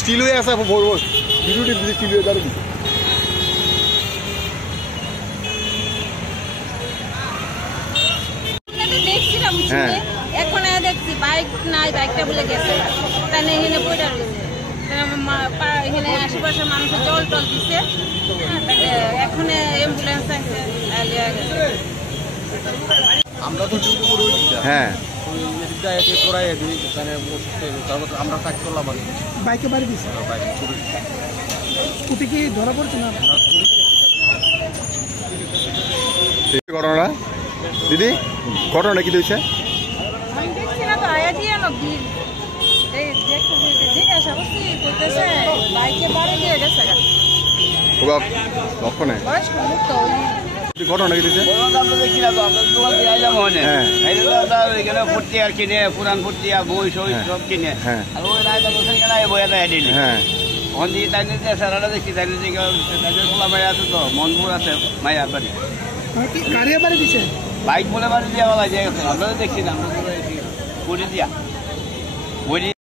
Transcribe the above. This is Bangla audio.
স্টিল হয়ে আছে ভিডিওটি স্টিল হয়ে দাঁড়িয়ে দেখছিলাম এখন দেখছি বাইক নাই, বাইকটা বলে গেছে তাহলে এখানে পড়ে রয়েছে। এখানে আশেপাশের মানুষের জল টল দিচ্ছে, এখন অ্যাম্বুলেন্স আছে। আমরা তো ডিউটি করে হ্যাঁ আমরা কাজ করলাম আর বাইকে বাড়ি দিচ্ছে, স্কুটি কি ধরা পড়ছে না? ঘটনা দিদি, ঘটনা কি হয়েছে? আমি দেখছি না তো, আয়া দিয়ে জিজ্ঞাসা করছি, বলতেছে বাইকে বাড়ি দিয়ে গেছে। লক্ষণে বয়স্ক লোক তো ঘটনা কি দিয়েছে? আমরা দেখছি না তো, আমরা দোকান দিয়ে আইলাম মনে এখানে ফুটতি আর কিনে পুরান ফুটতি আর বই সই সব কিনে আর ওই রায়তা বসে গেলে বইয়া দেয় দিলি ওখান দিয়ে তাই নিতে সারাটা দেখছি তাই নিতে তাদের খোলা মায়া আছে তো মনপুর আছে মায়া বাড়ি গাড়ি বাড়ি দিচ্ছে, বাইক বলে বাড়ি দিয়ে বলা যায় আমরা দেখছি না, আমরা দিয়া